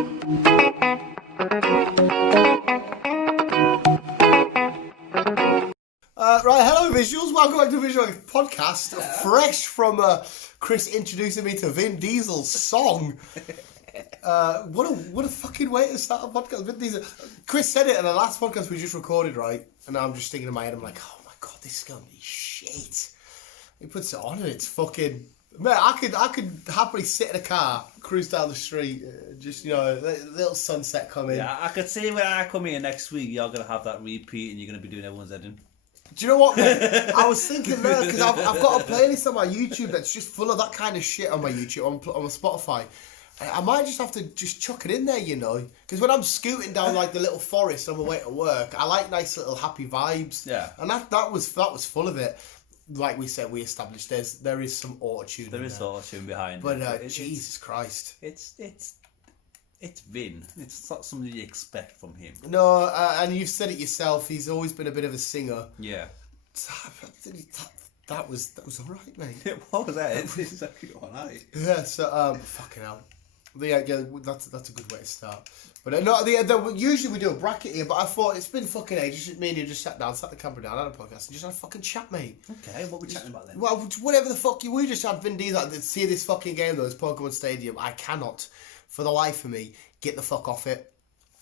Right, hello visuals, welcome back to the Visual Podcast, fresh from Chris introducing me to Vin Diesel's song. What a fucking way to start a podcast. Vin Diesel. Chris said it in the last podcast we just recorded, right? And I'm just thinking in my head, I'm like, oh my god, this is gonna be shit. He puts it on and it's fucking... Man, I could happily sit in a car, cruise down the street, just, you know, little sunset coming. Yeah, I could see when I come here next week, you're going to have that repeat and you're going to be doing everyone's head in. Do you know what, mate? I was thinking there, because I've got a playlist on my YouTube that's just full of that kind of shit on my YouTube, on Spotify. I might just have to just chuck it in there, you know? Because when I'm scooting down, like, the little forest on my way to work, I like nice little happy vibes. Yeah. And that was full of it. Like we said, we established there is some auto-tune. There is auto-tune behind but, it. But Jesus Christ. It's Vin. It's not something you expect from him. No, and you've said it yourself. He's always been a bit of a singer. Yeah. That was all right, mate. What was that? It's exactly all right. Yeah. So fucking hell. Yeah, that's a good way to start. But no, usually we do a bracket here. But I thought it's been fucking ages. Me and you just sat the camera down, had a podcast, and just had a fucking chat, mate. Okay, what are we chatting about then? Well, whatever the fuck we just had Vin Diesel. See this fucking game though, this Pokemon Stadium. I cannot, for the life of me, get the fuck off it.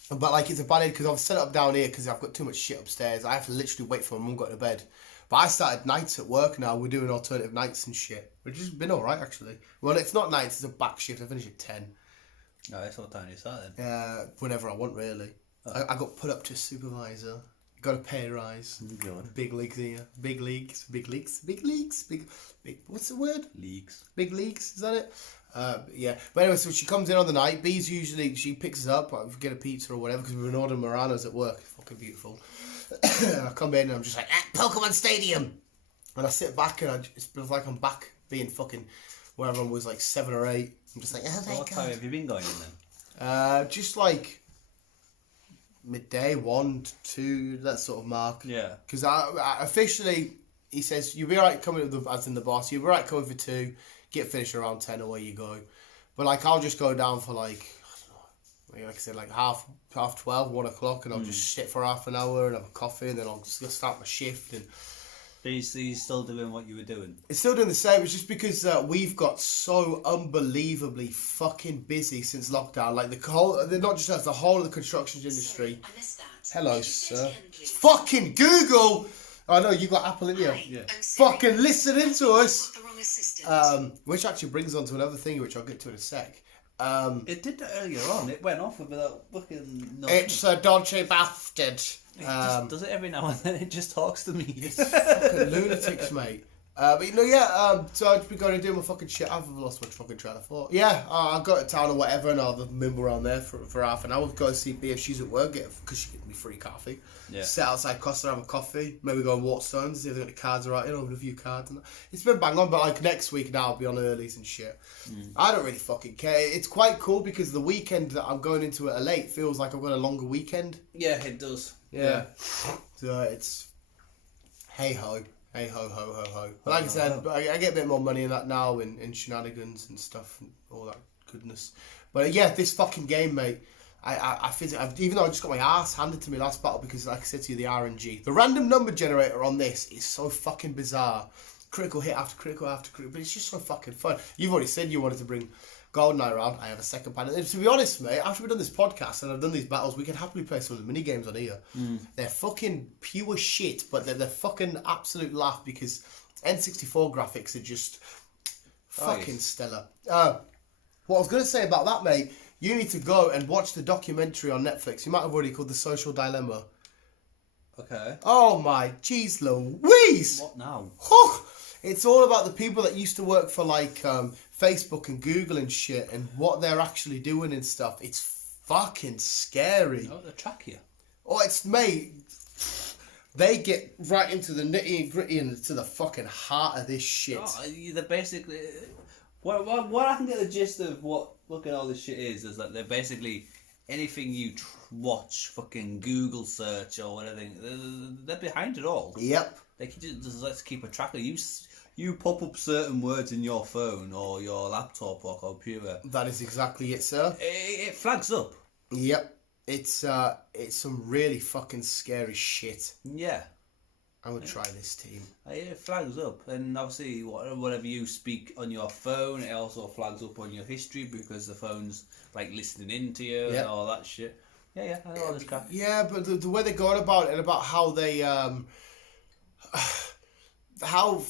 But like it's a bad idea because I've set it up down here because I've got too much shit upstairs. I have to literally wait for my mum to go to bed. But I started nights at work now. We're doing alternative nights and shit, which has been alright actually. Well, it's not nights, it's a back shift. I finish at 10. No, that's what time you start then. Whenever I want, really. Oh. I got put up to supervisor. Got a pay rise. God. Big leagues here. Big leagues. What's the word? Leagues. Big leagues. Is that it? Yeah. But anyway, so she comes in on the night. Bee's usually, she picks us up. I get a pizza or whatever because we've been ordering Muranos at work. Fucking beautiful. I come in and I'm just like, Pokemon Stadium. And I sit back and it feels like I'm back being fucking where everyone was like 7 or 8. I'm just like, oh my God. What time have you been going in then? Just like midday, 1 to 2, that sort of mark. Yeah. Because I officially, he says, you'll be alright coming, as in the boss, you'll be alright coming for 2, get finished around 10, away you go. But like, I'll just go down for like, I don't know, like I said, like half 12, 1 o'clock, and I'll just sit for half an hour and have a coffee, and then I'll start my shift. And are you still doing what you were doing? It's still doing the same. It's just because we've got so unbelievably fucking busy since lockdown. Like not just us, the whole of the construction industry. I missed that. Hello, sir. It's fucking Google. I know you got Apple in you. Yeah. Fucking listening to us. The wrong assistant. Which actually brings on to another thing, which I'll get to in a sec. It did that earlier on. It went off with that fucking... It's a dodgy bastard. It just does it every now and then. It just talks to me. It's fucking lunatics, mate. But you know, yeah. So I'd be going to do my fucking shit. I've lost my fucking train of thought. Yeah, I'll go to town or whatever, and I'll mimble around there for half an hour. Go see B if she's at work, because she gives me free coffee. Yeah. Sit outside Costa, have a coffee. Maybe go and walk Stones, see if they got the cards right. You know, with a few cards and that. It's been bang on, but like next week now I'll be on earlies and shit. I don't really fucking care. It's quite cool because the weekend that I'm going into it late feels like I've got a longer weekend. Yeah, it does. Yeah. So it's hey ho. Hey ho ho ho ho. But like I said, I get a bit more money in that now in shenanigans and stuff and all that goodness. But yeah, this fucking game, mate. Even though I just got my ass handed to me last battle because, like I said to you, the RNG, the random number generator on this is so fucking bizarre. Critical hit after critical after critical, but it's just so fucking fun. You've already said you wanted to bring GoldenEye around. I have a second pan. And to be honest, mate, after we've done this podcast and I've done these battles, we can happily play some of the mini games on here. They're fucking pure shit, but they're fucking absolute laugh because N64 graphics are just fucking stellar. What I was going to say about that, mate, you need to go and watch the documentary on Netflix. You might have already called The Social Dilemma. Okay. Oh my jeez Louise! What now? It's all about the people that used to work for like Facebook and Google and shit and what they're actually doing and stuff. It's fucking scary. Oh, they track you. Oh, it's mate. They get right into the nitty and gritty and to the fucking heart of this shit. Oh, they're basically... What I can get the gist of what looking at all this shit is that they're basically anything you watch, fucking Google search or whatever, they're behind it all. Yep. They can just let's keep a track of you. you pop up certain words in your phone or your laptop or computer, That is exactly it, sir. it flags up. Yep. It's some really fucking scary shit. Yeah. I'm gonna try this team. It flags up, and obviously whatever you speak on your phone, it also flags up on your history because the phone's like listening into you and all that shit. Yeah, I know all this crap. Yeah, but the way they go on about it and about how they how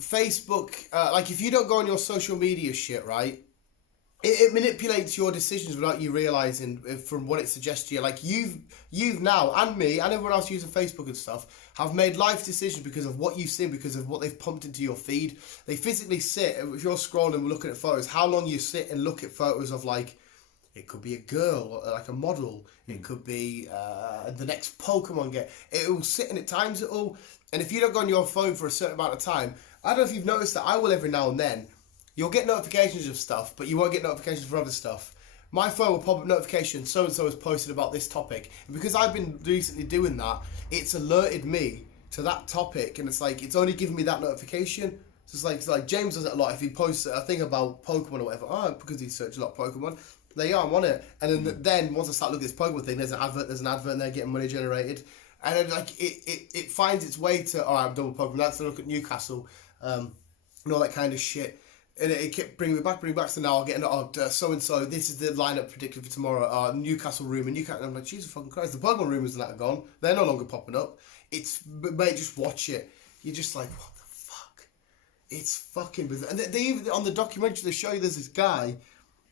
Facebook like if you don't go on your social media shit, right? It manipulates your decisions without you realizing from what it suggests to you. Like you've now and me and everyone else using Facebook and stuff have made life decisions because of what you've seen, because of what they've pumped into your feed. They physically sit, if you're scrolling and looking at photos, how long you sit and look at photos of, like, it could be a girl, like a model. It could be the next Pokemon game. It will sit and it times it all. And if you don't go on your phone for a certain amount of time, I don't know if you've noticed that I will every now and then. You'll get notifications of stuff, but you won't get notifications for other stuff. My phone will pop up notification, so-and-so has posted about this topic. And because I've been recently doing that, it's alerted me to that topic. And it's like, it's only giving me that notification. So it's like James does it a lot. If he posts a thing about Pokemon or whatever, because he searches a lot of Pokemon, there you are, I'm on it. And then once I start looking at this Pokemon thing, there's an advert and they're getting money generated. And then like it finds its way to, all right, I'm done with Pokemon, let's look at Newcastle, and all that kind of shit. And it kept bringing me back, so now I'll get so-and-so, this is the lineup predicted for tomorrow, Newcastle rumour, Newcastle, and I'm like, Jesus fucking Christ, the Pokemon rumours that are gone, they're no longer popping up. Mate, just watch it. You're just like, what the fuck? It's fucking bizarre. And they even, on the documentary, they show you there's this guy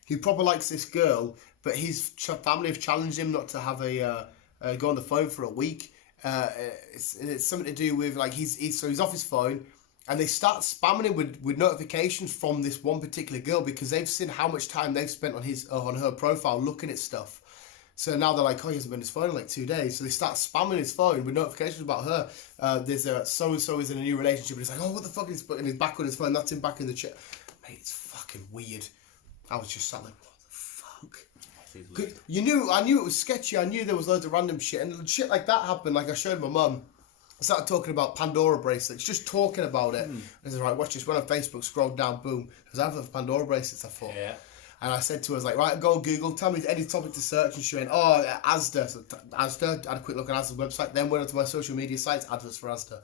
who probably likes this girl, but his family have challenged him not to have go on the phone for a week. It's something to do with, like, he's off his phone, and they start spamming him with notifications from this one particular girl because they've seen how much time they've spent on her profile looking at stuff. So now they're like, oh, he hasn't been on his phone in like 2 days. So they start spamming his phone with notifications about her. There's a so-and-so is in a new relationship. And he's like, oh, what the fuck is he? And he's back on his phone. That's him back in the chat. Mate, it's fucking weird. I was just sat like, what the fuck? I knew it was sketchy. I knew there was loads of random shit. And shit like that happened. Like I showed my mum. I started talking about Pandora bracelets, just talking about it. I said, right, watch this. Went on Facebook, scrolled down, boom. Because I have Pandora bracelets, I thought. Yeah. And I said to her, I was like, right, go on Google, tell me any topic to search. And she went, oh, Asda. So Asda, I had a quick look at Asda's website, then went onto my social media sites, adverts for Asda.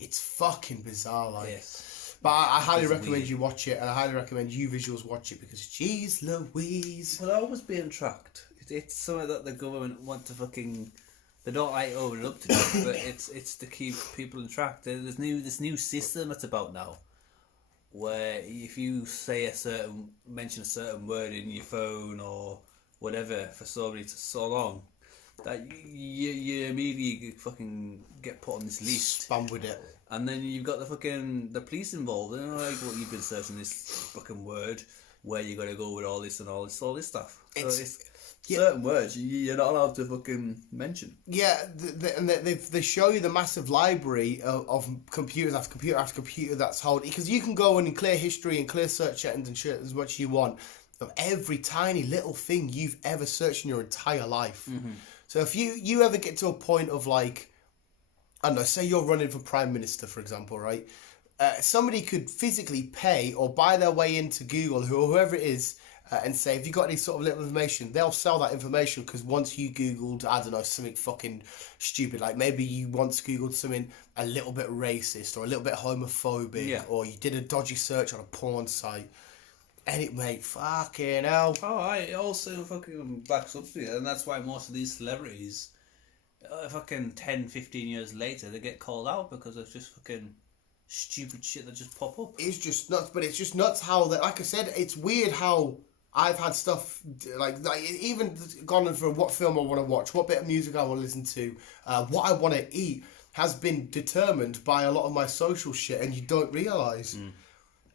It's fucking bizarre, like. Yes. But I highly recommend you watch it, and I highly recommend you visuals watch it, because jeez Louise. Well, they're always being tracked. It's something that the government want to fucking... They don't like open it up to do, but it's to keep people in track. There's this new system that's about now, where if you say mention a certain word in your phone or whatever for so long, that you immediately fucking get put on this list. Spam with it. And then you've got the police involved. They don't like what you've been searching this fucking word, where you got to go with all this stuff. So it's certain words you're not allowed to fucking mention. Yeah, and they show you the massive library of computers after computer after computer that's holding, because you can go in and clear history and clear search settings and shit as much as you want of every tiny little thing you've ever searched in your entire life. Mm-hmm. So if you ever get to a point of, like, I don't know, say you're running for Prime Minister, for example, right? Somebody could physically pay or buy their way into Google, whoever it is, and say, if you got any sort of little information, they'll sell that information, because once you Googled, I don't know, something fucking stupid, like maybe you once Googled something a little bit racist or a little bit homophobic, or you did a dodgy search on a porn site, and it made fucking hell. Oh, it also fucking backs up to it, and that's why most of these celebrities, fucking 10, 15 years later, they get called out because it's just fucking stupid shit that just pop up. It's just nuts, but it's just nuts how, like I said, it's weird how I've had stuff, like even gone for what film I want to watch, what bit of music I want to listen to, what I want to eat, has been determined by a lot of my social shit, and you don't realise.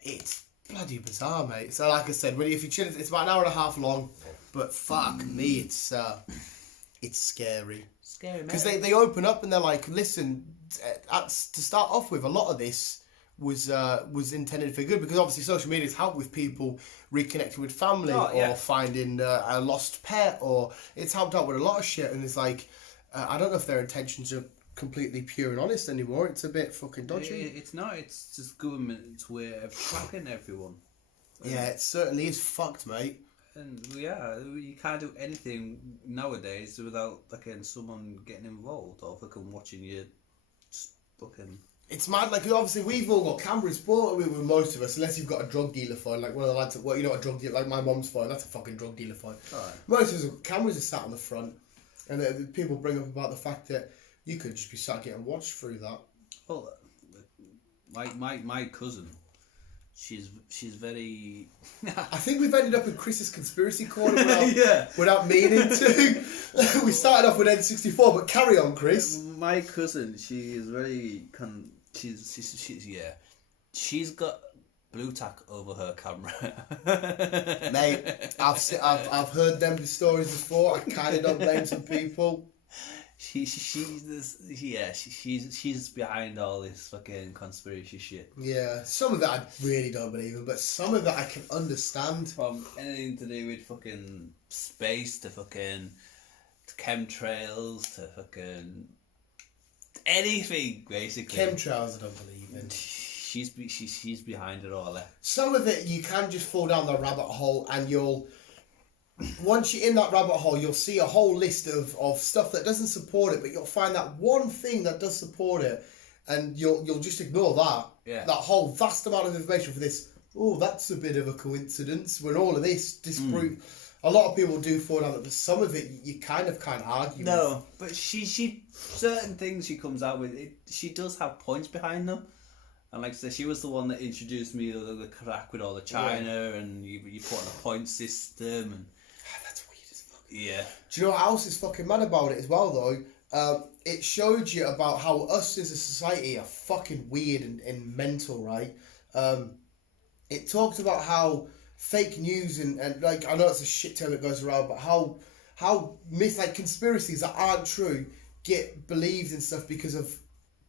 It's bloody bizarre, mate. So like I said, if you chill, it's about an hour and a half long, but fuck me, it's scary. Scary, because they open up and they're like, listen, to start off with, a lot of this was intended for good, because obviously social media's helped with people reconnecting with family or finding a lost pet, or it's helped out with a lot of shit. And it's like, I don't know if their intentions are completely pure and honest anymore. It's a bit fucking dodgy. It's not. It's just government's way of tracking everyone. Yeah, it certainly is fucked, mate. And yeah, you can't do anything nowadays without fucking someone getting involved or fucking watching you. Just fucking. It's mad. Like obviously we've all got cameras, but with most of us, unless you've got a drug dealer phone, like one of the lads. Well, you know, a drug dealer, like my mum's phone. That's a fucking drug dealer phone. Right. Most of us, cameras are sat on the front, and people bring up about the fact that you could just be sat getting watched through that. Well, my cousin. She's very. I think we've ended up in Chris's conspiracy corner without meaning to. We started off with N64, but carry on, Chris. My cousin, she is very. She's got blue tack over her camera. Mate, I've heard them stories before. I kind of don't blame some people. She's behind all this fucking conspiracy shit. Yeah, some of that I really don't believe in, but some of that I can understand. From anything to do with fucking space to fucking chemtrails to fucking anything, basically. Chemtrails I don't believe in. She's behind it all. Some of it you can just fall down the rabbit hole, and once you're in that rabbit hole, you'll see a whole list of stuff that doesn't support it, but you'll find that one thing that does support it, and you'll just ignore that. Yeah. That whole vast amount of information for this. Oh, that's a bit of a coincidence. When all of this disprove, a lot of people do fall down that, but some of it you kind of can't argue. No, but she certain things she comes out with, she does have points behind them. And like I said, she was the one that introduced me to the crack with all the China, and you put on a point system and. That's weird as fuck. Yeah. Do you know what else is fucking mad about it as well, though? It showed you about how us as a society are fucking weird and mental, right? It talked about how fake news and like, I know it's a shit term that goes around, but how like conspiracies that aren't true get believed and stuff because of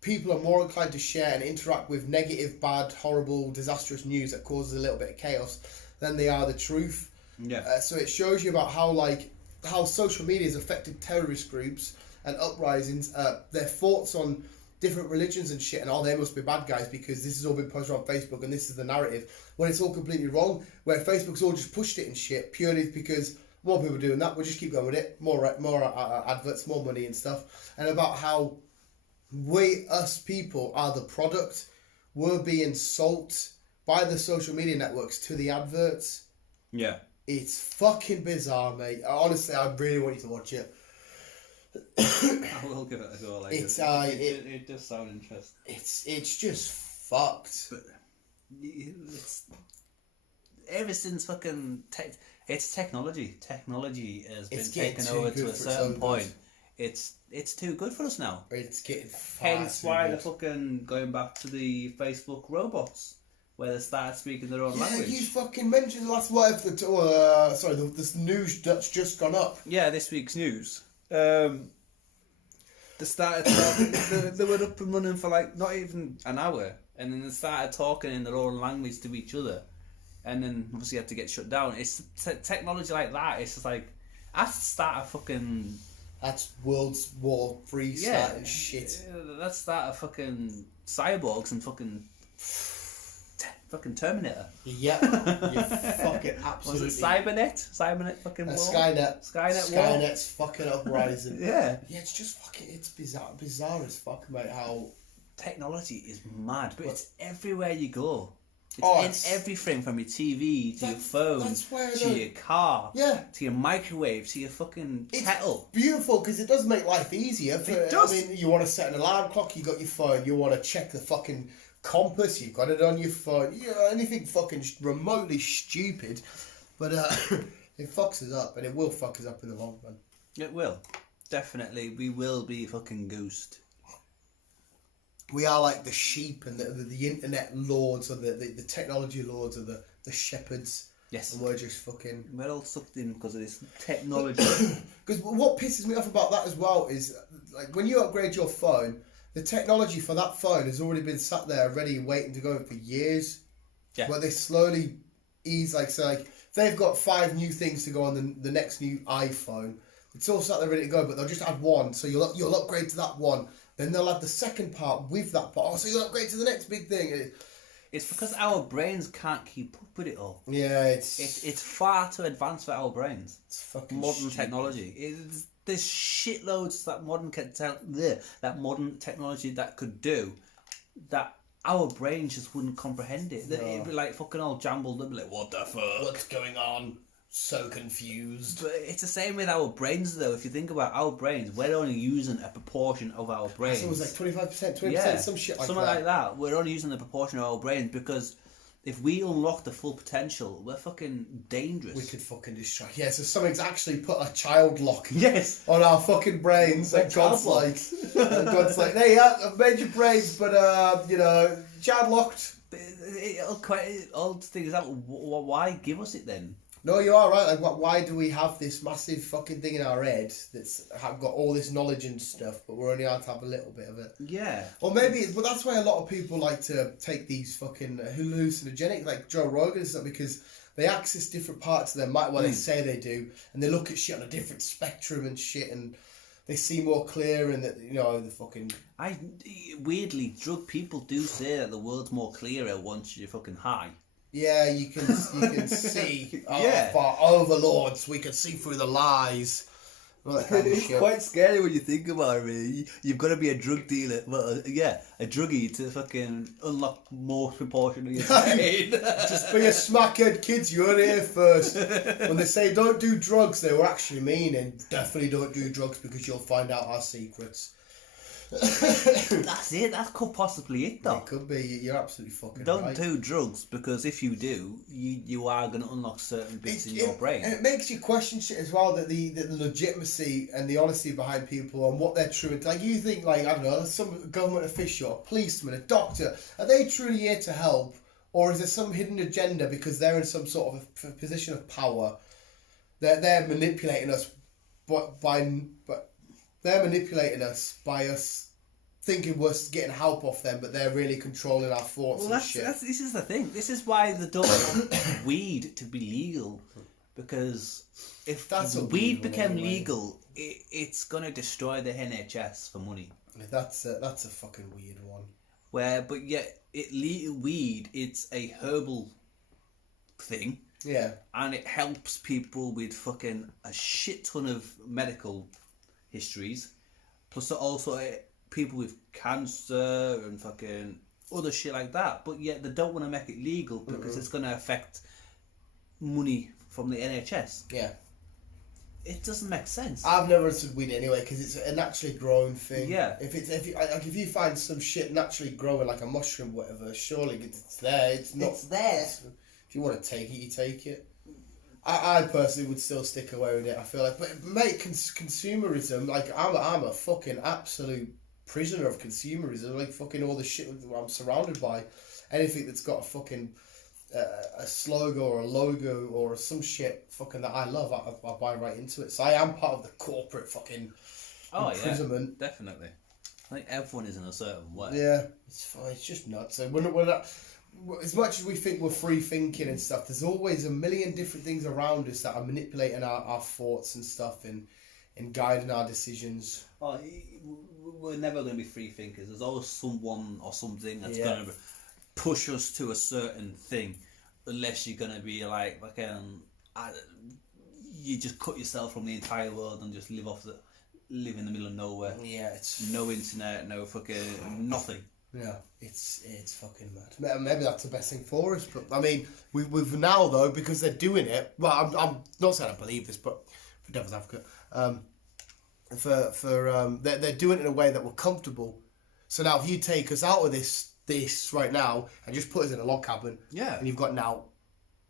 people are more inclined to share and interact with negative, bad, horrible, disastrous news that causes a little bit of chaos than they are the truth. Yeah. So it shows you about how social media has affected terrorist groups and uprisings, their thoughts on different religions and shit, and they must be bad guys because this has all been posted on Facebook and this is the narrative, when it's all completely wrong, where Facebook's all just pushed it and shit purely because more people are doing that, we'll just keep going with it, more adverts, more money and stuff, and about how us people are the product, we're being sold by the social media networks to the adverts. Yeah. It's fucking bizarre, mate. Honestly, I really want you to watch it. I will give it a go. Like it does sound interesting. It's just fucked. But it's ever since fucking it's technology. Technology has been taken over to a certain point. It's too good for us now. It's getting hence why they're fucking going back to the Facebook robots, where they started speaking their own language. You fucking mentioned the last this news that's just gone up. Yeah, this week's news. They started talking. they were up and running for like not even an hour, and then they started talking in their own language to each other, and then obviously had to get shut down. It's technology like that. It's just like that's the start of fucking. That's World War III starting shit. That's the start of fucking cyborgs and fucking Terminator. Yeah, you fucking absolutely. Was it Cybernet fucking war? Skynet's fucking uprising. Yeah, it's just fucking, it's bizarre as fuck, mate, how technology is mad, but it's everywhere you go. It's in everything from your TV to your phone to your car, to your microwave to your fucking kettle. It's beautiful because it does make life easier. It does. I mean, you want to set an alarm clock, you got your phone. You want to check the fucking compass, you've got it on your phone. Anything fucking remotely stupid, but it fucks us up, and it will fuck us up in the long run. It will, definitely. We will be fucking goosed. We are like the sheep and the internet lords, or the technology lords, or the shepherds. Yes. And we're just fucking. We're all sucked in because of this technology. Because what pisses me off about that as well is, like, when you upgrade your phone, the technology for that phone has already been sat there ready, waiting to go for years. Yeah. But they slowly ease, like they've got 5 new things to go on the next new iPhone. It's all sat there ready to go, but they'll just add one, so you'll upgrade to that one. Then they'll add the second part with that part. Oh, so you upgrade to the next big thing. It's because our brains can't keep up with it all. Yeah, it's far too advanced for our brains. It's fucking modern stupid. Technology. There's shitloads that modern technology that could do that our brains just wouldn't comprehend it. No. It'd be like fucking all jumbled. It'd be like, what the fuck? What's going on? So confused. But it's the same with our brains, though. If you think about our brains, we're only using a proportion of our brains. So it was like 25%, 20%, some shit like something that. like that. We're only using a proportion of our brains because if we unlock the full potential, we're fucking dangerous. We could fucking destroy. Yeah, so something's actually put a child lock yes on our fucking brains. And God's like, hey, I've made your brains, but child locked. All the thing is that why give us it then? No, you are right. Like, why do we have this massive fucking thing in our head that's got all this knowledge and stuff, but we're only allowed to have a little bit of it? Yeah. Or maybe, but that's why a lot of people like to take these fucking hallucinogenic, like Joe Rogan and stuff, because they access different parts of their mind. Well, they say they do, and they look at shit on a different spectrum and shit, and they see more clear, and that the fucking. Weirdly, drug people do say that the world's more clearer once you're fucking high. Yeah, you can see our overlords. We can see through the lies. All that kind of It's shit. quite scary when you think about it, really. You've got to be a drug dealer, a druggie to fucking unlock more proportion of your brain. Just be a smackhead, kids. You heard it here first. When they say don't do drugs, they were actually meaning definitely don't do drugs because you'll find out our secrets. That's it. That could possibly it, though. It could be. You're absolutely fucking Don't right. do drugs because if you do, you are going to unlock certain bits in your brain. And it makes you question shit as well, that the legitimacy and the honesty behind people and what they're true. Like, you think, like, I don't know, some government official, a policeman, a doctor, are they truly here to help? Or is there some hidden agenda because they're in some sort of a position of power? They're manipulating us they're manipulating us by us thinking we're getting help off them, but they're really controlling our thoughts and shit. This is the thing. This is why they don't want weed to be legal. Because if weed became legal, it's going to destroy the NHS for money. That's a fucking weird one. But yet, weed, it's a herbal thing. Yeah. And it helps people with fucking a shit ton of medical histories, plus also people with cancer and fucking other shit like that, but yet they don't want to make it legal because it's going to affect money from the NHS. Yeah. It doesn't make sense. I've never understood weed anyway because it's a naturally grown thing. Yeah. If you find some shit naturally growing like a mushroom, whatever, surely it's there. It's not. It's there. If you want to take it, you take it. I personally would still stick away with it. I feel like, but mate, consumerism. Like I'm a fucking absolute prisoner of consumerism. Like fucking all the shit I'm surrounded by. Anything that's got a fucking a slogan or a logo or some shit fucking that I love, I buy right into it. So I am part of the corporate fucking imprisonment. Yeah, definitely. I think everyone is in a certain way. Yeah, it's fine. It's just nuts. So we're not. As much as we think we're free thinking and stuff, there's always a million different things around us that are manipulating our thoughts and stuff and guiding our decisions. Oh, we're never going to be free thinkers. There's always someone or something that's going to push us to a certain thing, unless you're going to be like you just cut yourself from the entire world and just live in the middle of nowhere. Yeah, it's no internet, no fucking nothing. Yeah, it's fucking mad. Maybe that's the best thing for us, but I mean, we've now though, because they're doing it. Well, I'm not saying I believe this, but for devil's advocate, they're doing it in a way that we're comfortable. So now, if you take us out of this right now and just put us in a log cabin, and you've got now,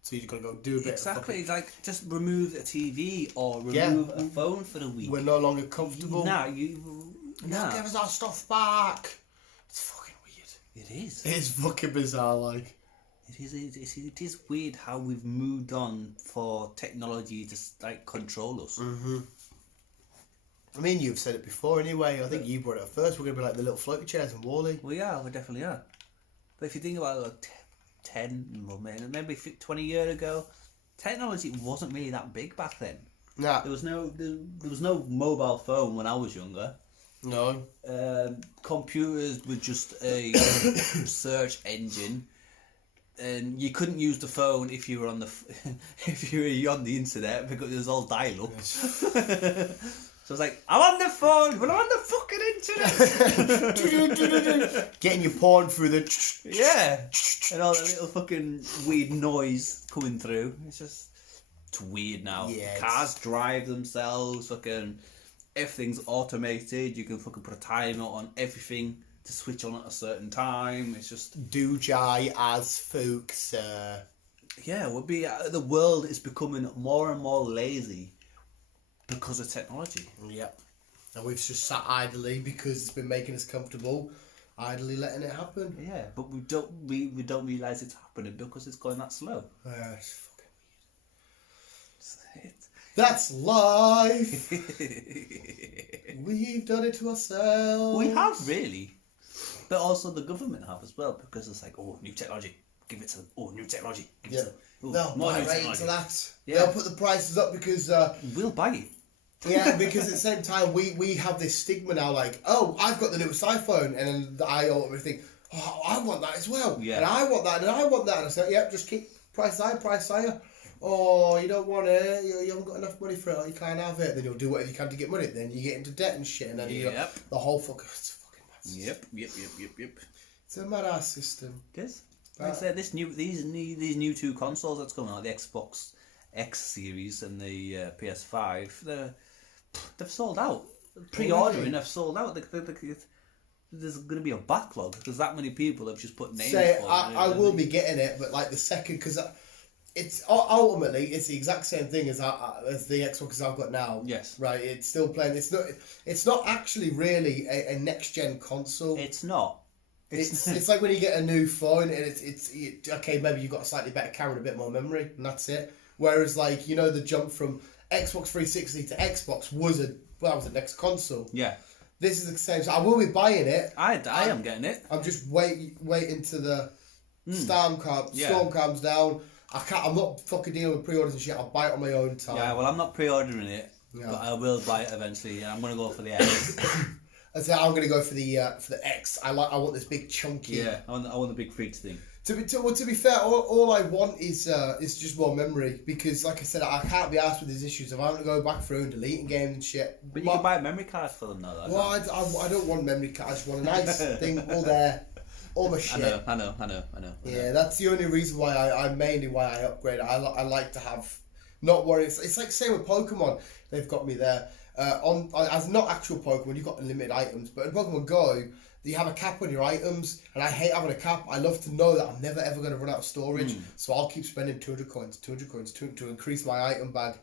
so you've got to go do a bit. Exactly, like just remove a TV or remove a phone for the week. We're no longer comfortable. Now give us our stuff back. It's fucking weird. It is. It's fucking bizarre, like. It is weird how we've moved on for technology to like control us. Mm-hmm. I mean, you've said it before anyway. I think you brought it up first. We're going to be like the little floaty chairs in Wall-E. We definitely are. But if you think about it, like 10, maybe 20 years ago, technology wasn't really that big back then. Nah. There was no mobile phone when I was younger. No. Computers were just a search engine, and you couldn't use the phone if you were on the if you were on the internet because it was all dial-up. So it's like, I'm on the phone, but I'm on the fucking internet. Getting your porn through the... Yeah, and all that little fucking weird noise coming through. It's weird now. Yeah, Cars drive themselves, fucking everything's automated. You can fucking put a timer on everything to switch on at a certain time. It's just... Doojai as folks. Yeah, the world is becoming more and more lazy because of technology. Yep. And we've just sat idly because it's been making us comfortable, idly letting it happen. Yeah, but we don't realise it's happening because it's going that slow. It's fucking weird. That's life. We've done it to ourselves. We have, really. But also the government have as well, because it's like, oh, new technology. Give it to them. Oh, new technology. Give it to them. Oh, they'll more buy new right technology. into that. Yeah. They'll put the prices up because... We'll buy it. Yeah, because at the same time, we have this stigma now, like, oh, I've got the newest iPhone, and then I ultimately think, oh, I want that as well. Yeah. And I want that, and I want that. And I say, yep, just keep price higher. Oh, you don't want it, you haven't got enough money for it, you can't have it. Then you'll do whatever you can to get money. Then you get into debt and shit, and then you know, the whole it's fucking mad system. Yep. It's a mad ass system. It is. Like I said, these new two consoles that's coming out, the Xbox X series and the PS5, they've sold out. Pre-ordering, they've sold out. There's going to be a backlog because that many people have just put names. I will be getting it, but like the second, because it's ultimately it's the exact same thing as the Xbox I've got now. Yes. Right. It's still playing. It's not actually really a next gen console. It's not. It's like when you get a new phone and it's okay, maybe you've got a slightly better camera and a bit more memory, and that's it. Whereas like, you know, the jump from Xbox 360 to Xbox was the next console. Yeah. This is the same. So I will be buying it. I am getting it. I'm just waiting to the storm calms down. I'm not fucking dealing with pre-orders and shit. I'll buy it on my own time. Yeah, well, I'm not pre-ordering it, but I will buy it eventually. And I'm gonna go for the X. I say I'm gonna go for the X. I want this big chunky. Yeah, I want the big freaks thing. To be fair, all I want is just more memory, because like I said, I can't be asked with these issues. If I'm gonna go back through and deleting games and shit. But you can buy a memory card for them now. Though, well, I don't want memory card. I just want a nice thing all there, all my shit. I know. Yeah, that's the only reason why I upgrade. I like to have not worry. It's like same with Pokemon. They've got me there. As not actual Pokemon, you've got unlimited items, but in Pokemon Go, you have a cap on your items, and I hate having a cap. I love to know that I'm never ever going to run out of storage, so I'll keep spending 200 coins to increase my item bag.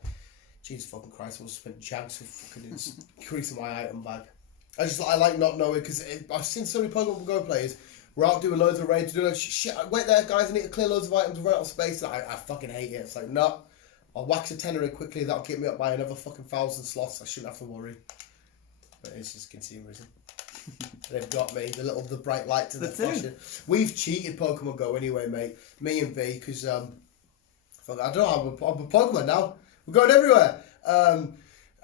Jesus fucking Christ, I'll spend jags for fucking increasing my item bag. I like not knowing, because I've seen so many Pokemon Go players. We're out doing loads of raids, doing loads of shit. Wait there, guys, I need to clear loads of items, run out of space. And I fucking hate it. It's like, no, I'll wax a tenner in quickly. That'll get me up by another fucking 1,000 slots. I shouldn't have to worry. But it's just consumerism. They've got me, the bright lights and the flashing. We've cheated Pokemon Go anyway, mate. Me and B, because I don't know, I'm a Pokemon now. We're going everywhere.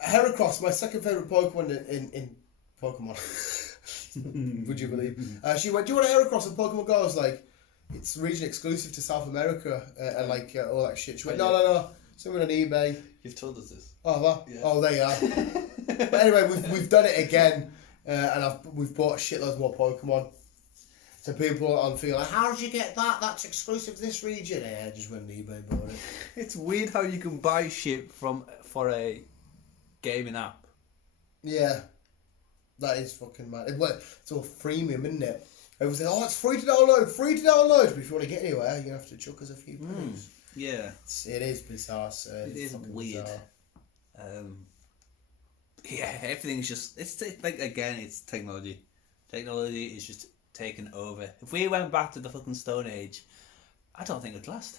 Heracross, my second favourite Pokemon in Pokemon. Would you believe? She went, do you want a Heracross in Pokemon Go? I was like, it's region exclusive to South America and like all that shit. She went, no. Something on eBay. You've told us this. Oh, well? Yeah. Oh, there you are. But anyway, we've done it again. And we've bought shitloads more Pokemon. So people on feel like, how did you get that? That's exclusive to this region. Yeah, I just went on eBay, bought it. It's weird how you can buy shit for a gaming app. Yeah, that is fucking mad. It's all freemium, isn't it? Everyone's like, oh, it's free to download. But if you want to get anywhere, you have to chuck us a few pennies. Yeah, it is bizarre. So it is weird. Bizarre. Yeah, everything's just, it's like, again, it's technology. Technology is just taken over. If we went back to the fucking Stone Age, I don't think it'd last.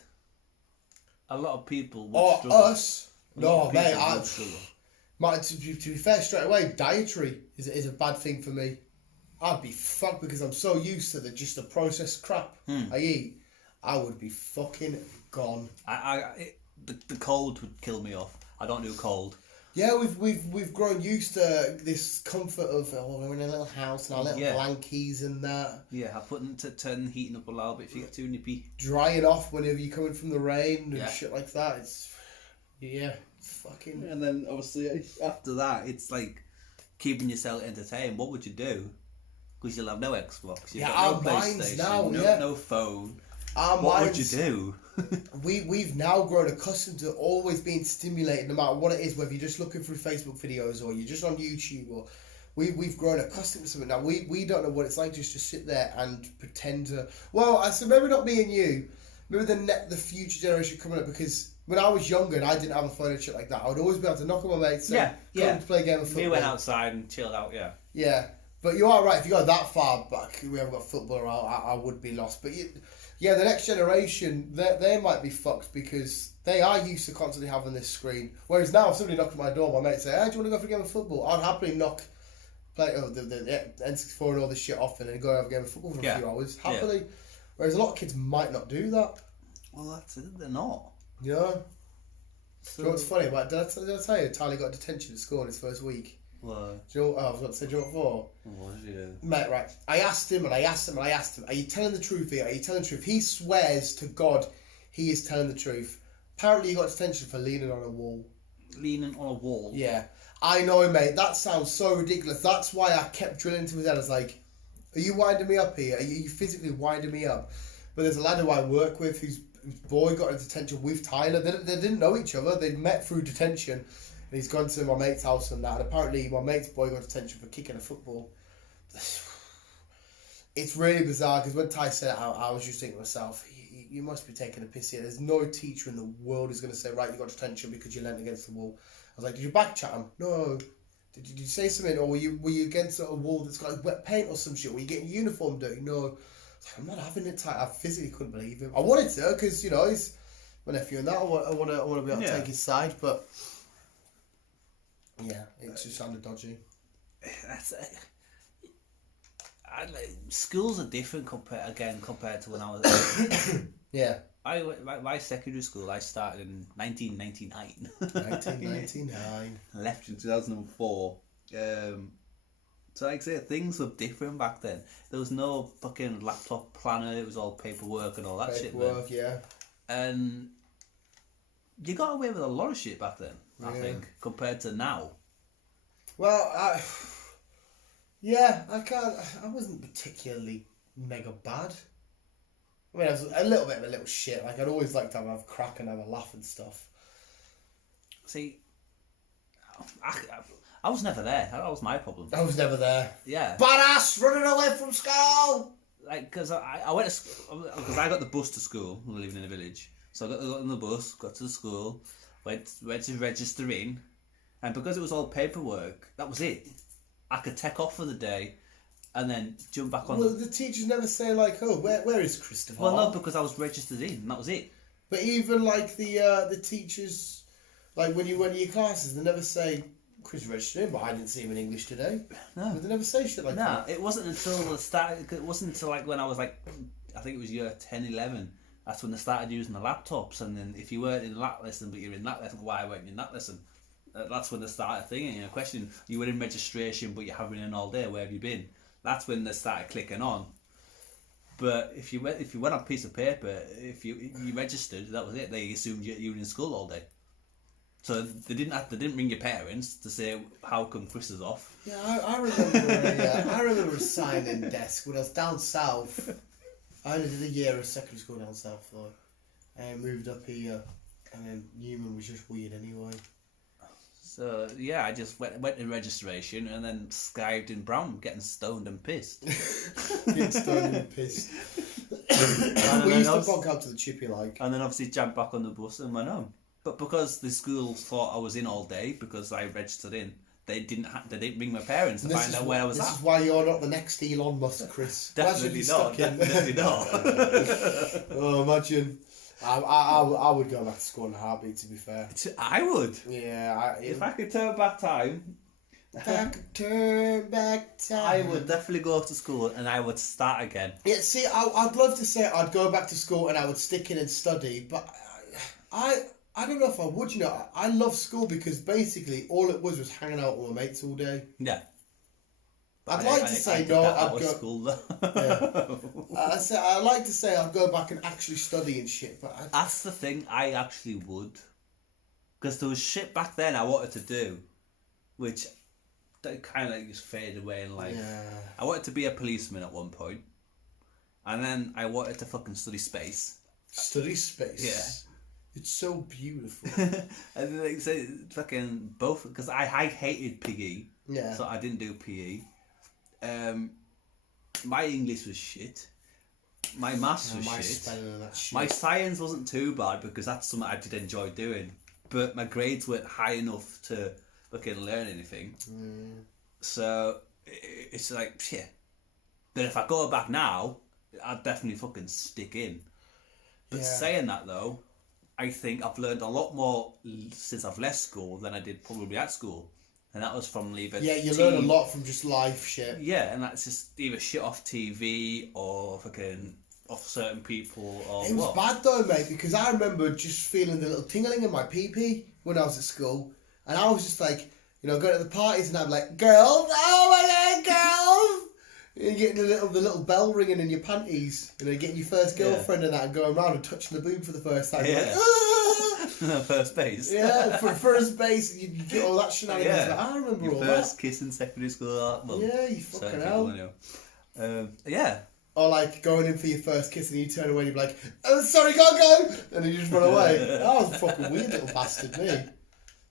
A lot of people would struggle. Us? No, mate, to be fair, straight away, dietary is a bad thing for me. I'd be fucked because I'm so used to the processed crap I eat. I would be fucking gone. The cold would kill me off. I don't do cold. Yeah, we've grown used to this comfort of we're in a little house and our little blankies and that. Yeah, I put them to turn the heating up a little bit if you get too nippy. Drying off whenever you're coming from the rain and shit like that. It's fucking. And then obviously after that, it's like keeping yourself entertained. What would you do? Because you'll have no Xbox. You've got no PlayStation, no phone. What would you do? We've now grown accustomed to always being stimulated, no matter what it is, whether you're just looking through Facebook videos or you're just on YouTube, or we've grown accustomed to something now. We don't know what it's like just to sit there and pretend to. Well, I said maybe not me and you, maybe the future generation coming up, because when I was younger and I didn't have a phone and shit like that, I would always be able to knock on my mates and come to play a game of football. We went outside and chilled out, Yeah, but you are right. If you go that far back, we haven't got football around, I would be lost. But the next generation, they might be fucked because they are used to constantly having this screen. Whereas now, if somebody knocked at my door, my mate say, "Hey, do you want to go for a game of football?" I'd happily play the N64 and all this shit off and then go have a game of football for a few hours. Happily. Whereas a lot of kids might not do that. Well, that's it. They're not. Yeah. So, do you know what's funny? Did I tell you Tyler got detention at school in his first week? What? Do you know, I was about to say, do you know what for? What did he do? Mate, right. I asked him, are you telling the truth here? Are you telling the truth? He swears to God he is telling the truth. Apparently he got detention for leaning on a wall. Leaning on a wall? Yeah. I know, mate. That sounds so ridiculous. That's why I kept drilling into his head. I was like, are you winding me up here? Are you physically winding me up? But there's a lad who I work with whose boy got into detention with Tyler. They didn't know each other. They'd met through detention. And he's gone to my mate's house and that. And apparently my mate's boy got detention for kicking a football. It's really bizarre because when Ty said it, I was just thinking to myself, you must be taking a piss here. There's no teacher in the world who's going to say, right, you got detention because you leant against the wall. I was like, did you back chat him? No. Did you say something? Or were you against a wall that's got like wet paint or some shit? Were you getting uniform dirty? No. I was like, I'm not having it, Ty. I physically couldn't believe him. I wanted to because, you know, he's my nephew and that. I want to be able to take his side, but yeah, it just sounded dodgy. Schools are different compared to when I was. Yeah. My secondary school, I started in 1999. 1999. I left in 2004. So like I say, things were different back then. There was no fucking laptop planner. It was all paperwork and all that shit. Paperwork, yeah. And you got away with a lot of shit back then, I think, compared to now. Well, I wasn't particularly mega bad. I mean, I was a little bit of a little shit. Like, I'd always like to have a crack and have a laugh and stuff. See, I was never there. That was my problem. I was never there. Yeah. Badass running away from school! Like, because I went to school, because I got the bus to school, living in a village. So I got on the bus, got to the school, went to register in, and because it was all paperwork, that was it. I could take off for the day and then jump back on. Well, the teachers never say, like, oh, where is Christopher? Well, no, because I was registered in, and that was it. But even, like, the teachers, like, when you went to your classes, they never say, Chris registered in, but I didn't see him in English today. No. But they never say shit like that. No, it wasn't until the start, it wasn't until, like, when I was, like, I think it was year 10, 11, that's when they started using the laptops, and then if you weren't in that lesson, but you're in that lesson, why weren't you in that lesson? That's when they started thinking, question, you were in registration, but you haven't been in all day, where have you been? That's when they started clicking on. But if you went on a piece of paper, if you registered, that was it. They assumed you were in school all day. So they didn't ring your parents to say how come Chris is off. Yeah, I remember. I remember a sign-in desk when I was down south. I only did a year of secondary school down south though, and moved up here, and then Newman was just weird anyway. So yeah, I just went to registration and then skived in Brown, getting stoned and pissed. Getting stoned and pissed. We used to bog out to the chippy like. And then obviously jumped back on the bus and went home. But because the school thought I was in all day because I registered in, they didn't ring my parents to find out where I was at. This is why you're not the next Elon Musk, Chris. Definitely not. Definitely not. Oh, imagine. I would go back to school in a heartbeat, to be fair. I would. Yeah. If I could turn back time. If I could turn back time. I would definitely go to school and I would start again. Yeah, see, I'd love to say I'd go back to school and I would stick in and study, but I don't know if I would, you know. I love school because basically all it was hanging out with my mates all day. Yeah. I'd like to say no, I'd go... school, though. Yeah. I'd like to say I'd go back and actually study and shit, but... That's the thing, I actually would. Because there was shit back then I wanted to do, which kind of like just faded away in life. Yeah. I wanted to be a policeman at one point, and then I wanted to fucking study space. Study space? Yeah. It's so beautiful. And then like, so fucking both, because I hated PE, yeah. so I didn't do PE. My English was shit. My maths was shit. My science wasn't too bad because that's something I did enjoy doing. But my grades weren't high enough to fucking learn anything. So it's like, shit. But if I go back now, I'd definitely fucking stick in. But saying that though, I think I've learned a lot more since I've left school than I did probably at school. And that was from leaving. Yeah, you learn a lot from just life shit. Yeah, and that's just either shit off TV or fucking off certain people or It was bad though, mate, because I remember just feeling the little tingling in my pee-pee when I was at school. And I was just like, you know, going to the parties and I'm like, girls, oh my god, girls! And you're getting the little bell ringing in your panties. You know, you're getting your first girlfriend and that and going around and touching the boob for the first time. Yeah. Like, ah! First base. Yeah, for first base, you get all that shenanigans. Yeah. Like, I remember your all first that. kiss in secondary school. Well, yeah, you fucking hell. Yeah. Or like going in for your first kiss and you turn away and you're like, oh, sorry, can't go! And you just run away. That was a fucking weird little bastard, me.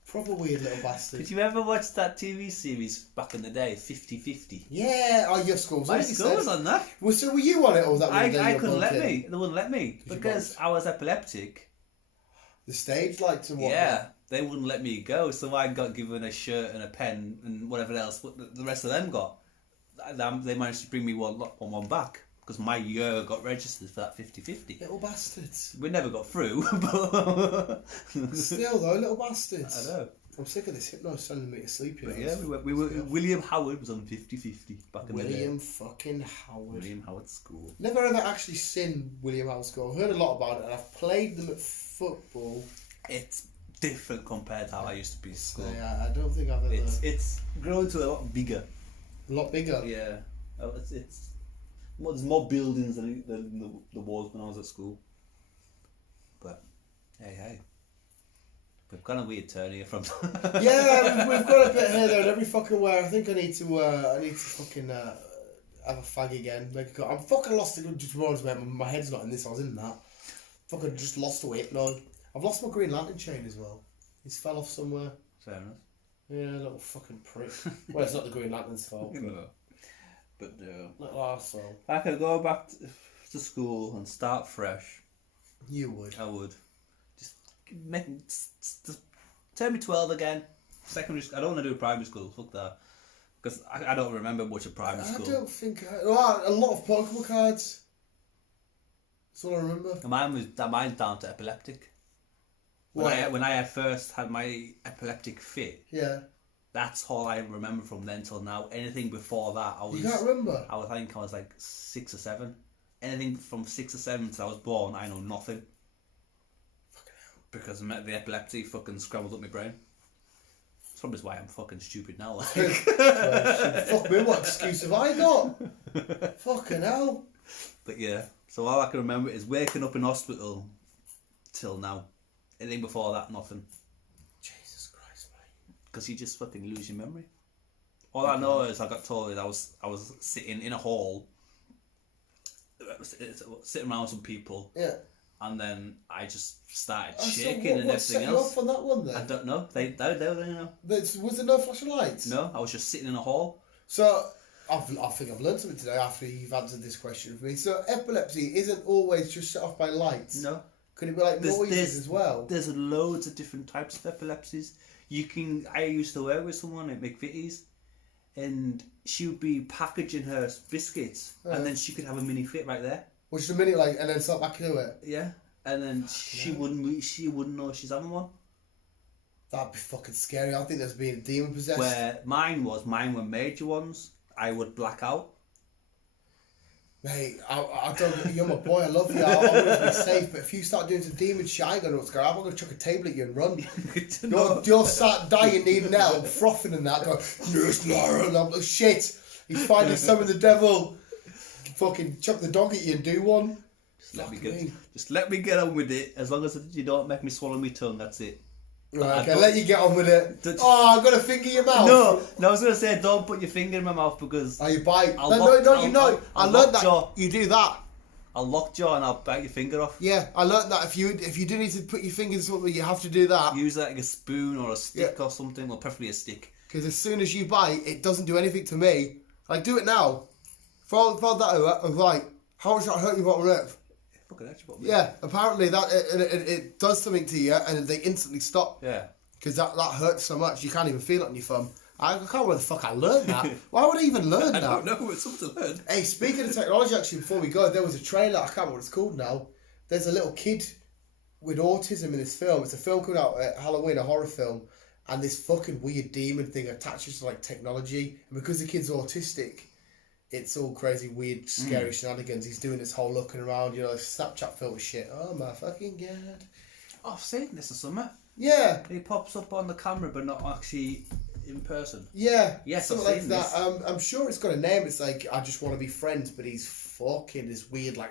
Proper weird little bastard. Did you ever watch that TV series back in the day, 50-50? Yeah, oh, your school. My school was on that. Well, so were you on it, or was that one I couldn't let me. They wouldn't let me because I was epileptic. The stage liked to watch. Yeah, they wouldn't let me go, so I got given a shirt and a pen and whatever else. What the rest of them got, they managed to bring me one back because my year got registered for that 50-50. Little bastards. We never got through, but still though, little bastards. I know. I'm sick of this hypno sending me to sleep. But yeah, we were William Howard was on 50-50 back in the day. William fucking Howard. William Howard School. Never ever actually seen William Howard School. I've heard a lot about it and I've played them at football. It's different compared to how I used to be at school. Yeah, I don't think I've ever... It's grown to a lot bigger. A lot bigger? Yeah. There's more buildings than the was when I was at school. But, hey. We've got a weird turn here from... Yeah, we've got a bit here, there, and every fucking where. I think I need to fucking have a fag again. I'm fucking lost it. Just realised, mate, my head's not in this. I was in that. Fucking just lost the weight. No, I've lost my Green Lantern chain as well. It's fell off somewhere. Fair enough. Yeah, little fucking prick. Well, it's not the Green Lantern's fault. But little arsehole. If I could go back to school and start fresh, you would. I would. Just turn me 12 again. Secondary school. I don't want to do primary school. Fuck that. Because I don't remember much of primary school. I don't think a lot of Pokemon cards. That's all I remember. Mine's down to epileptic. When I first had my epileptic fit. Yeah. That's all I remember from then till now. Anything before that, I was. You can't remember. I think I was like 6 or 7. Anything from 6 or 7 till I was born, I know nothing. Because the epilepsy fucking scrambled up my brain. That's probably why I'm fucking stupid now. Like. Fuck me, what excuse have I got? Fucking hell. But yeah, so all I can remember is waking up in hospital till now. Anything before that, nothing. Jesus Christ, mate. Because you just fucking lose your memory. All I know is I got told I was sitting in a hall, sitting around with some people. Yeah. And then I just started shaking and everything set else. You off on that one then? I don't know. They don't know. Was there no flashing lights? No, I was just sitting in a hall. So I think I've learned something today after you've answered this question for me. So epilepsy isn't always just set off by lights. No. Could it be like noises as well? There's loads of different types of epilepsies. I used to work with someone at McVitie's, and she would be packaging her biscuits, and then she could have a mini fit right there. Well, just a minute, like, and then start back into it. Yeah, and then she wouldn't know she's having one. That'd be fucking scary. I think there's being demon possessed. Where mine were major ones. I would black out. Mate, I don't. You're my boy. I love you. I want to be safe. But if you start doing some demon shit, I ain't gonna know what's going on. I'm gonna chuck a table at you and run. You're sat dying, needing help, frothing and that. Going, yes, Laura. And I'm like, shit. He's finding some of the devil. Fucking chuck the dog at you and do one. Just let me get on with it. As long as you don't make me swallow my tongue, that's it. Right, okay, let you get on with it. I'm gonna finger your mouth. No, I was gonna say don't put your finger in my mouth because. Oh, you bite. I learned that. You do that. I'll lockjaw and I'll bite your finger off. Yeah, I learned that if you do need to put your finger in something, you have to do that. Use like a spoon or a stick or something, or preferably a stick. Because as soon as you bite, it doesn't do anything to me. Like, do it now. Fold that over. I'm like, how much that hurt your bottom lip? Yeah, apparently that it does something to you, and they instantly stop. Yeah. Because that hurts so much, you can't even feel it on your thumb. I can't remember where the fuck I learned that. Why would I even learn that? I don't know, it's something to learn. Hey, speaking of technology, actually, before we go, there was a trailer, I can't remember what it's called now. There's a little kid with autism in this film. It's a film called out at Halloween, a horror film, and this fucking weird demon thing attaches to like technology. And because the kid's autistic, it's all crazy, weird, scary shenanigans. He's doing this whole looking around, Snapchat filter shit. Oh my fucking god. Oh, I've seen this or something. Yeah. He pops up on the camera but not actually in person. Yeah. Yes, something I've like seen that. this. I'm sure it's got a name. It's like, I just want to be friends, but he's fucking this weird, like...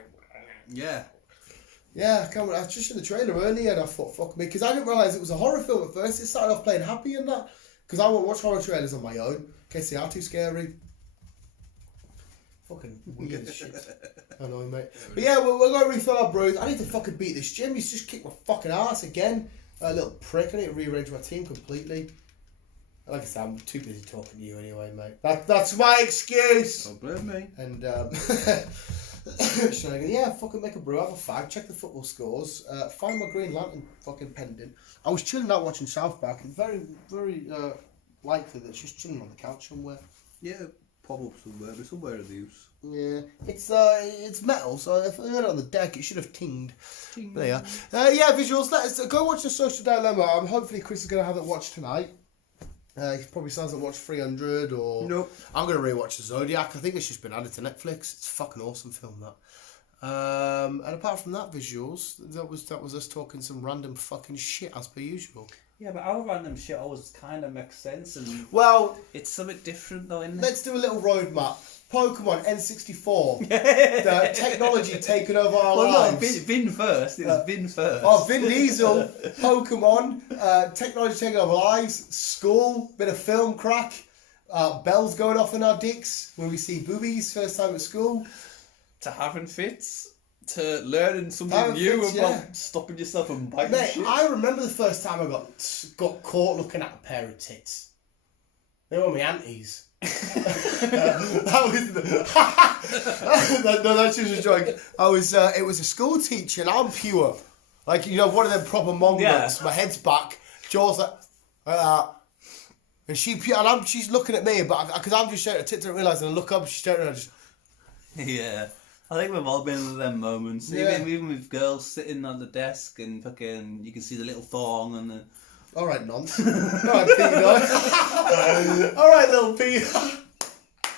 Yeah. Yeah, I can't remember. I was just in the trailer earlier and I thought, fuck me. Because I didn't realise it was a horror film at first. It started off playing happy and that. Because I won't watch horror trailers on my own. In case they are too scary. Fucking weird shit. I know, mate. But yeah, we're going to refill our brews. I need to fucking beat this gym. He's just kicked my fucking ass again. A little prick. I need to rearrange my team completely. Like I said, I'm too busy talking to you anyway, mate. That's my excuse. Don't blame me. And fucking make a brew, have a fag, check the football scores, find my Green Lantern fucking pendant. I was chilling out watching South Park, and very, very likely that it's just chilling on the couch somewhere. Yeah, pop up somewhere, but somewhere of use. Yeah, it's metal, so if I had it on the deck, it should have tinged. There you are. Yeah, visuals. Let's go watch The Social Dilemma. Hopefully Chris is going to have it watched tonight. He probably still hasn't watched 300 or... Nope. I'm going to rewatch The Zodiac. I think it's just been added to Netflix. It's a fucking awesome film, that. And apart from that, visuals, that was us talking some random fucking shit as per usual. Yeah, but our random shit always kind of makes sense. And well... It's something different, though, isn't it? Let's do a little roadmap. Pokemon N64. The technology taking over our lives. No, Vin first. It was Vin first. Oh, Vin Diesel, Pokemon, technology taking over our lives, school, bit of film crack, bells going off in our dicks when we see boobies first time at school. To having fits, to learning something new about stopping yourself and biting shit. I remember the first time I got caught looking at a pair of tits. They were my aunties. That was no, that's just a joke. It was a school teacher and I'm pure, like one of them proper mongrels. My head's back, jaw's like and she's looking at me, but because I'm just staring at tits, I don't realise, and I look up, she's staring at me. Yeah, I think we've all been in them moments. Yeah. Even with girls sitting on the desk and fucking, you can see the little thong and the. All right, nonce. All right, Peter. All right, little Peter.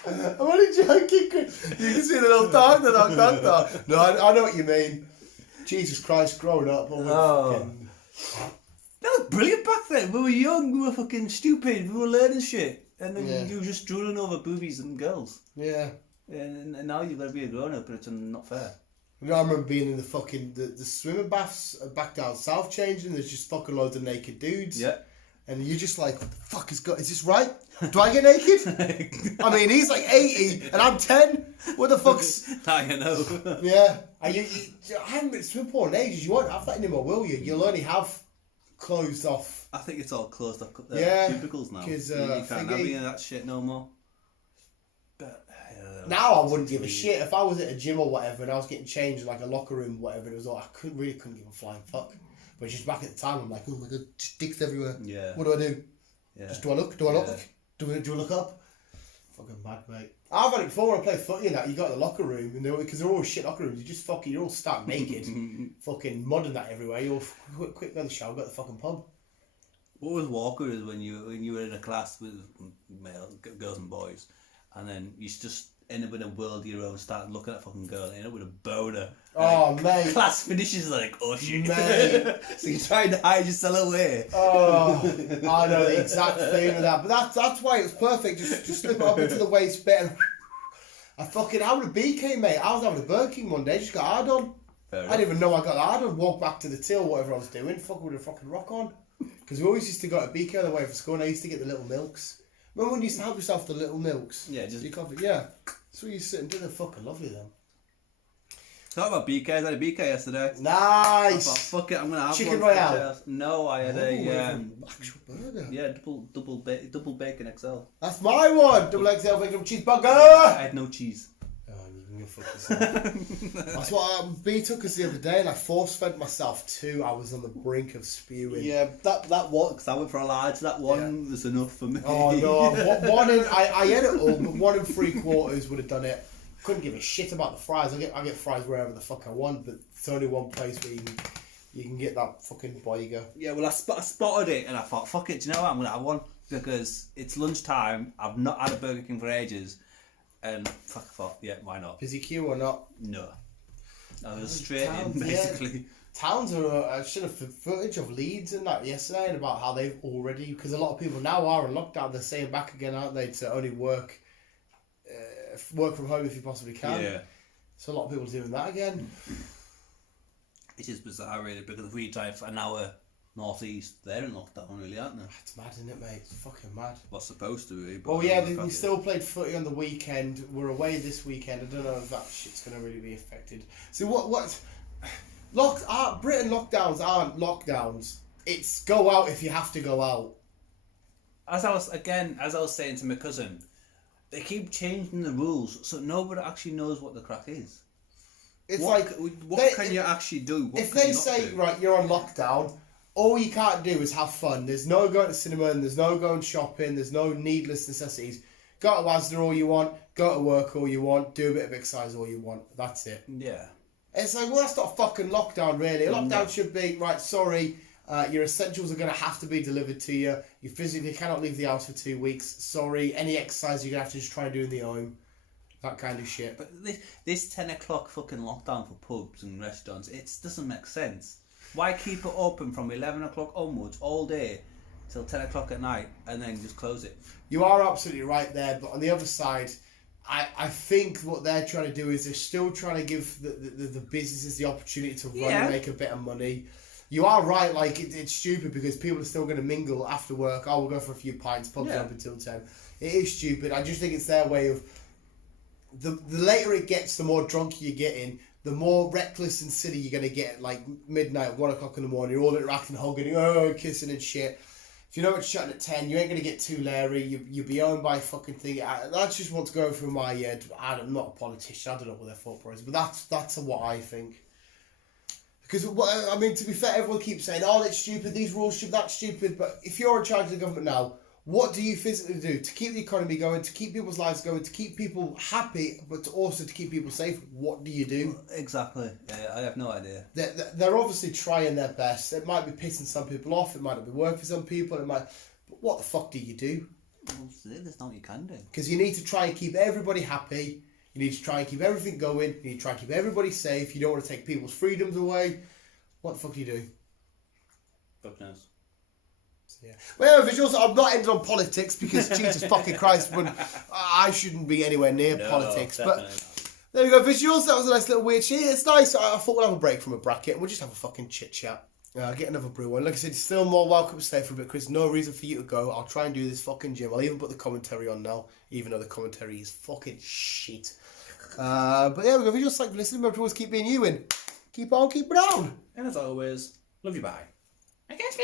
I'm only joking. You can see the little dog, No, I know what you mean. Jesus Christ, growing up. Fucking... That was brilliant back then. We were young, we were fucking stupid, we were learning shit. And then you were just drooling over boobies and girls. Yeah. And now you've got to be a grown up, and it's not fair. I remember being in the fucking the swimming baths back down south changing. There's just fucking loads of naked dudes. Yeah. And you're just like, what the fuck is this right? Do I get naked? I mean, he's like 80 and I'm 10. What the fuck's... Now you know. Yeah. I haven't been to swim pool in ages. You won't have that anymore, will you? You'll only have closed off. I think it's all closed off cubicles now. Because you can't have any of that shit no more. But... now I wouldn't give a shit. If I was at a gym or whatever and I was getting changed in like a locker room or whatever, it was all, I couldn't give a flying fuck. But just back at the time, I'm like, oh my god, just dicks everywhere. Yeah. What do I do? Yeah. Just do I look? Do I look? Do I look up? Fucking mad, mate. I've had it before when I play footy and that. You got in the locker room, and because they're all shit locker rooms. You're all stark naked, fucking mud and that everywhere. You're all quick go to the shower, go to the fucking pub. What was awkward is when you were in a class with male girls and boys, and then you just end up in a world of your own, start looking at a fucking girl, end up with a boner. Oh, mate. Class finishes like, oh shit. Mate. So you're trying to hide yourself away. Oh, I know the exact feeling of that. But that's why it was perfect. Just slip it up into the waist bit and I would have BK, mate. I was having a Burger King one day, just got hard on. I didn't even know I got hard on. Walked back to the till, whatever I was doing, with a fucking rock on. Because we always used to go to BK on the way for school and I used to get the little milks. Remember when you used to help yourself with the little milks? Yeah, just... your coffee. Yeah. So you sit and do. They're fucking lovely then. Talk about BK. I had a BK yesterday. Nice. I thought, fuck it, I'm gonna have Chicken one. Royale. No, I had actual burger. Yeah, double bacon XL. That's my one. Double XL bacon cheeseburger. I had no cheese. Oh, you can fuck yourself. That's what B took us the other day, and I force fed myself too. I was on the brink of spewing. Yeah, that one, because I went for a large. That one was enough for me. Oh no, one in I ate it all, but 1 3/4 would have done it. Couldn't give a shit about the fries. I get fries wherever the fuck I want, but it's only one place where you can get that fucking burger. Yeah, well I spotted it and I thought, fuck it, do you know what? I'm gonna have one because it's lunchtime. I've not had a Burger King for ages, and fuck, I thought, yeah, why not? Busy queue or not? No, I was straight in basically. Yeah. Towns are. I should have footage of Leeds and that yesterday and about how they've already, because a lot of people now are in lockdown. They're saying back again, aren't they, to only work from home if you possibly can. Yeah. So a lot of people doing that again. It is bizarre, really, because if we drive an hour northeast, they're in lockdown, really, aren't they? It's mad, isn't it, mate? It's fucking mad. What's supposed to be? Oh yeah, we still played footy on the weekend. We're away this weekend. I don't know if that shit's going to really be affected. So Britain lockdowns aren't lockdowns. It's go out if you have to go out. As I was saying to my cousin, they keep changing the rules, so nobody actually knows what the crack is. It's what can you actually do? If they say, right, you're on lockdown, all you can't do is have fun. There's no going to cinema and there's no going shopping. There's no needless necessities. Go to Asda all you want. Go to work all you want. Do a bit of exercise all you want. That's it. Yeah. It's like, well, that's not a fucking lockdown, really. A lockdown should be, right, sorry, your essentials are going to have to be delivered to you. You physically cannot leave the house for 2 weeks. Sorry, any exercise you're going to have to just try and do in the home. That kind of shit. But this 10 o'clock fucking lockdown for pubs and restaurants, it doesn't make sense. Why keep it open from 11 o'clock onwards all day till 10 o'clock at night and then just close it? You are absolutely right there, but on the other side, I think what they're trying to do is they're still trying to give the businesses the opportunity to run and make a bit of money. You are right, like, it's stupid because people are still going to mingle after work. Oh, we'll go for a few pints, pubs up until 10. It is stupid. I just think it's their way of... The later it gets, the more drunk you're getting, the more reckless and silly you're going to get, like midnight, 1 o'clock in the morning, you're all interacting, hugging, kissing and shit. If you know it's shutting at 10, you ain't going to get too Larry, you'll be owned by a fucking thing. That's just what's going through my head. I'm not a politician, I don't know what their thought process is, but that's what I think. Because, I mean, to be fair, everyone keeps saying, oh, that's stupid, these rules should, that's stupid, but if you're in charge of the government now, what do you physically do to keep the economy going, to keep people's lives going, to keep people happy, but also to keep people safe? What do you do? Exactly. I have no idea. They're obviously trying their best. It might be pissing some people off. It might not be working for some people. But what the fuck do you do? Well, there's nothing you can do. Because you need to try and keep everybody happy. You need to try and keep everything going. You need to try and keep everybody safe. You don't want to take people's freedoms away. What the fuck do you do? Fuck knows. Yeah. Well, visuals. I'm not ending on politics because Jesus fucking Christ, I shouldn't be anywhere near politics. But there we go, visuals. That was a nice little weird shit. It's nice. I thought we'll have a break from a bracket and we'll just have a fucking chit chat. Get another brew on. Like I said, you're still more welcome to stay for a bit, Chris. No reason for you to go. I'll try and do this fucking gym. I'll even put the commentary on now, even though the commentary is fucking shit. But yeah, we go. Visuals, like listening. Remember to always keep being you and keep on, keep it on. And as always, love you, bye. I guess,